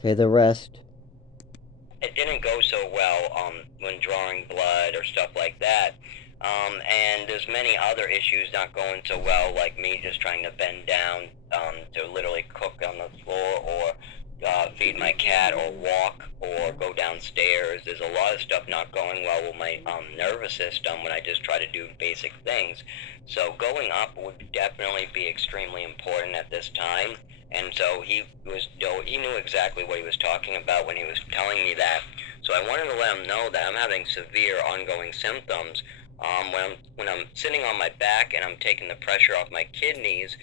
Okay, the rest. It didn't go so well when drawing blood or stuff like that. And there's many other issues not going so well, like me just trying to bend down to literally cook on the floor or feed my cat or walk or go downstairs. There's a lot of stuff not going well with my nervous system when I just try to do basic things. So going up would definitely be extremely important at this time. And so he knew exactly what he was talking about when he was telling me that. So I wanted to let him know that I'm having severe ongoing symptoms. When I'm sitting on my back and I'm taking the pressure off my kidneys,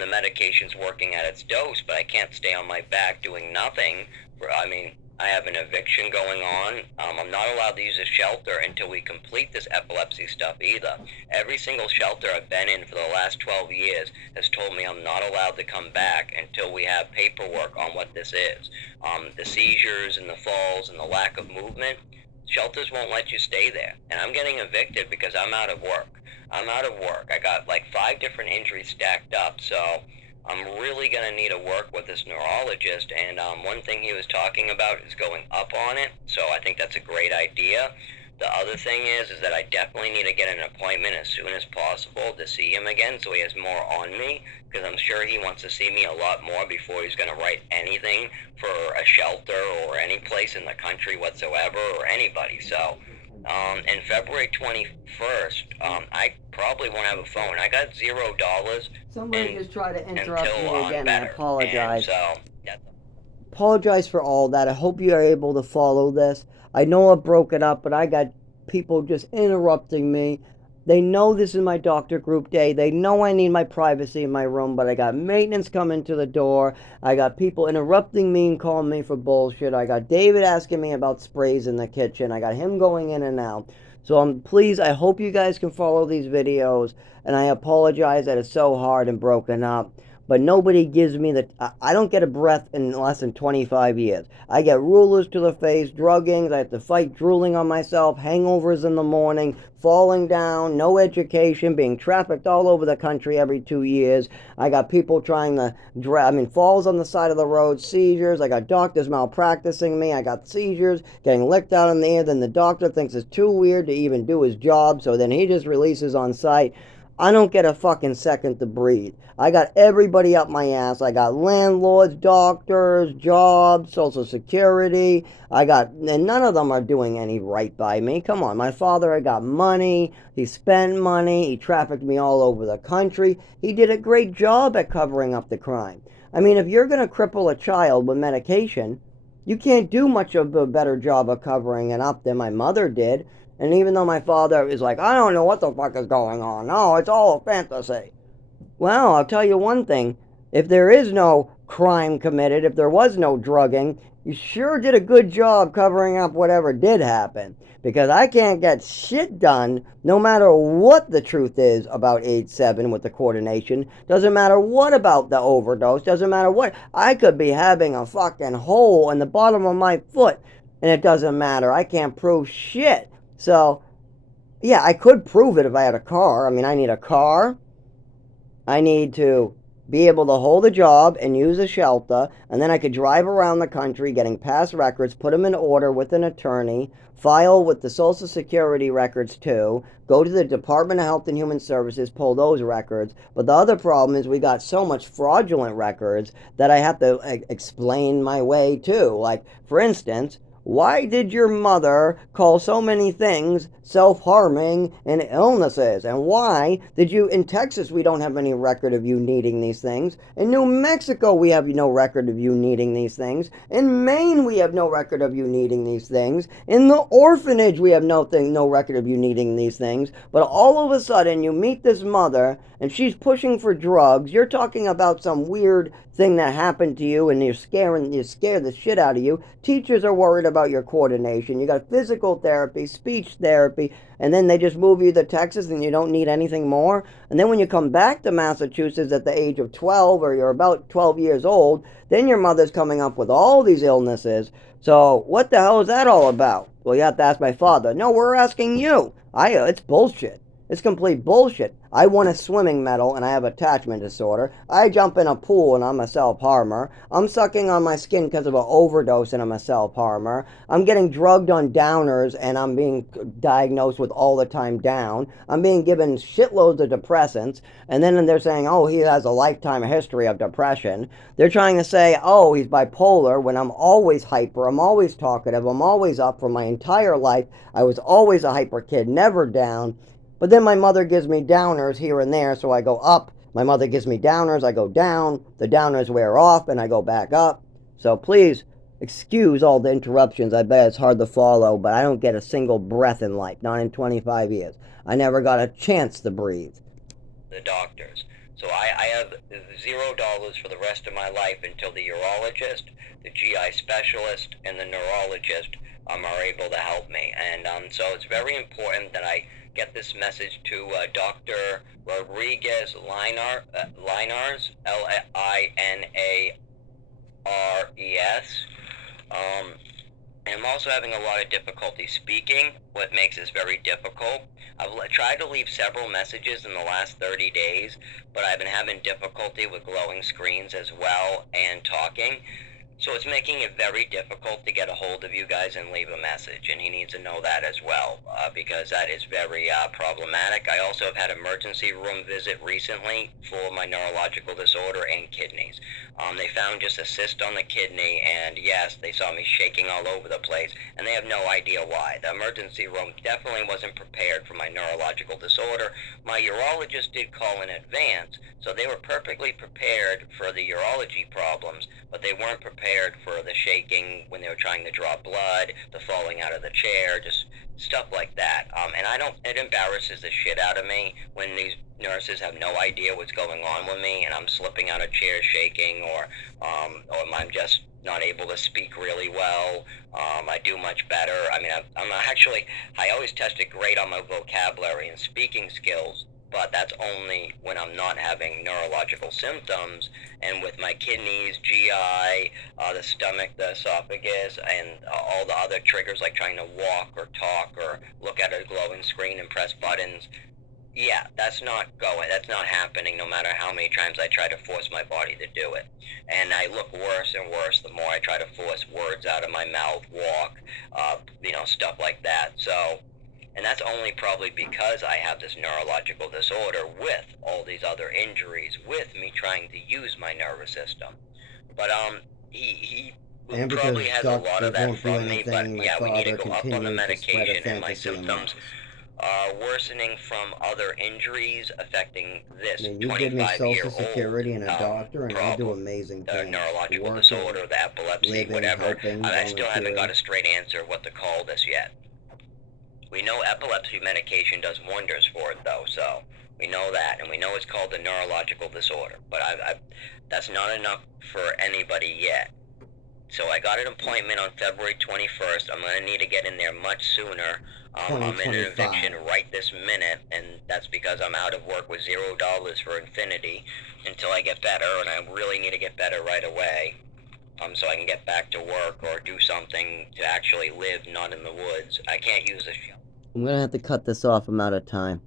the medication's working at its dose, but I can't stay on my back doing nothing. I mean, I have an eviction going on. I'm not allowed to use a shelter until we complete this epilepsy stuff either. Every single shelter I've been in for the last 12 years has told me I'm not allowed to come back until we have paperwork on what this is. The seizures and the falls and the lack of movement, shelters won't let you stay there. And I'm getting evicted because I'm out of work. I'm out of work. I got like 5 different injuries stacked up, so I'm really going to need to work with this neurologist. And one thing he was talking about is going up on it, so I think that's a great idea. The other thing is that I definitely need to get an appointment as soon as possible to see him again so he has more on me, because I'm sure he wants to see me a lot more before he's going to write anything for a shelter or any place in the country whatsoever or anybody. So and February 21st, I probably won't have a phone. I got $0 Somebody in, has tried to interrupt until me I'm again. I better. And apologize. so that's Apologize for all that. I hope you are able to follow this. I know I broke it up, but I got people just interrupting me. They know this is my doctor group day. They know I need my privacy in my room, but I got maintenance coming to the door. I got people interrupting me and calling me for bullshit. I got David asking me about sprays in the kitchen. I got him going in and out. So please, I hope you guys can follow these videos. And I apologize that it's so hard and broken up, but nobody gives me the. I don't get a breath in less than 25 years. I get rulers to the face, druggings. I have to fight drooling on myself, hangovers in the morning, falling down, no education, being trafficked all over the country every 2 years. I got people trying to, falls on the side of the road, seizures. I got doctors malpracticing me. I got seizures, getting licked out in the air. Then the doctor thinks it's too weird to even do his job, so then he just releases on site. I don't get a fucking second to breathe. I got everybody up my ass. I got landlords, doctors, jobs, social security. And none of them are doing any right by me. Come on, my father, I got money. He spent money. He trafficked me all over the country. He did a great job at covering up the crime. I mean, if you're going to cripple a child with medication, you can't do much of a better job of covering it up than my mother did. And even though my father is like, I don't know what the fuck is going on. No, it's all a fantasy. Well, I'll tell you one thing. If there is no crime committed, if there was no drugging, you sure did a good job covering up whatever did happen. Because I can't get shit done no matter what the truth is about age 7 with the coordination. Doesn't matter what about the overdose. Doesn't matter what. I could be having a fucking hole in the bottom of my foot and it doesn't matter. I can't prove shit. So, yeah, I could prove it if I had a car. I mean, I need a car. I need to be able to hold a job and use a shelter, and then I could drive around the country getting past records, put them in order with an attorney, file with the Social Security records too, go to the Department of Health and Human Services, pull those records. But the other problem is we got so much fraudulent records that I have to explain my way too. Like, for instance, why did your mother call so many things self-harming and illnesses? And why did you, in Texas, we don't have any record of you needing these things. In New Mexico, we have no record of you needing these things. In Maine, we have no record of you needing these things. In the orphanage, we have no record of you needing these things. But all of a sudden, you meet this mother, and she's pushing for drugs. You're talking about some weird thing that happened to you and you scare the shit out of you. Teachers are worried about your coordination. You got physical therapy, speech therapy, and then they just move you to Texas and you don't need anything more. And then when you come back to Massachusetts at the age of 12 or you're about 12 years old, then your mother's coming up with all these illnesses. So what the hell is that all about? Well, you have to ask my father. No, we're asking you. It's bullshit. It's complete bullshit. I won a swimming medal and I have attachment disorder. I jump in a pool and I'm a self harmer. I'm sucking on my skin because of an overdose and I'm a self harmer. I'm getting drugged on downers and I'm being diagnosed with all the time down. I'm being given shitloads of depressants. And then they're saying, oh, he has a lifetime history of depression. They're trying to say, oh, he's bipolar when I'm always hyper. I'm always talkative. I'm always up for my entire life. I was always a hyper kid, never down. But then my mother gives me downers here and there, so I go up. My mother gives me downers, I go down. The downers wear off, and I go back up. So please excuse all the interruptions. I bet it's hard to follow, but I don't get a single breath in life, not in 25 years. I never got a chance to breathe. The doctors. So I have $0 for the rest of my life until the urologist, the GI specialist, and the neurologist are able to help me. And so it's very important that I get this message to Dr. Rodriguez Linars, Linares. Um, I'm also having a lot of difficulty speaking, what makes this very difficult. I've tried to leave several messages in the last 30 days, but I've been having difficulty with glowing screens as well and talking. So it's making it very difficult to get a hold of you guys and leave a message, and he needs to know that as well, because that is very problematic. I also have had emergency room visit recently for my neurological disorder and kidneys. They found just a cyst on the kidney, and yes, they saw me shaking all over the place, and they have no idea why. The emergency room definitely wasn't prepared for my neurological disorder. My urologist did call in advance, so they were perfectly prepared for the urology problems, but they weren't prepared for the shaking when they were trying to draw blood, the falling out of the chair, just stuff like that. And I don't, it embarrasses the shit out of me when these nurses have no idea what's going on with me and I'm slipping out of chairs shaking, or I'm just not able to speak really well. I do much better. I mean, I'm actually, I always tested great on my vocabulary and speaking skills, but that's only when I'm not having neurological symptoms. And with my kidneys, GI, the stomach, the esophagus, and all the other triggers like trying to walk or talk or look at a glowing screen and press buttons, yeah, that's not going. That's not happening. No matter how many times I try to force my body to do it, and I look worse and worse the more I try to force words out of my mouth, walk, stuff like that. So, and that's only probably because I have this neurological disorder with all these other injuries, with me trying to use my nervous system. But he And probably because has a lot of doctors that won't do from me. But anything, my yeah, we need to father go up on the continues to spread a medication, and my fantasy in life. symptoms are worsening from other injuries affecting I this mean, you give me 25-year Social old Security and a doctor, and I'll do problem, amazing the things. neurological Working, disorder, the epilepsy, living, whatever. helping, I still haven't got volunteering. a straight answer of what to call this yet. We know epilepsy medication does wonders for it, though, so we know that, and we know it's called a neurological disorder. But that's not enough for anybody yet. So I got an appointment on February 21st. I'm going to need to get in there much sooner. I'm in an 2025. eviction right this minute, and that's because I'm out of work with $0 for infinity until I get better, and I really need to get better right away. So I can get back to work or do something to actually live, not in the woods. I can't use a. I'm gonna have to cut this off. I'm out of time.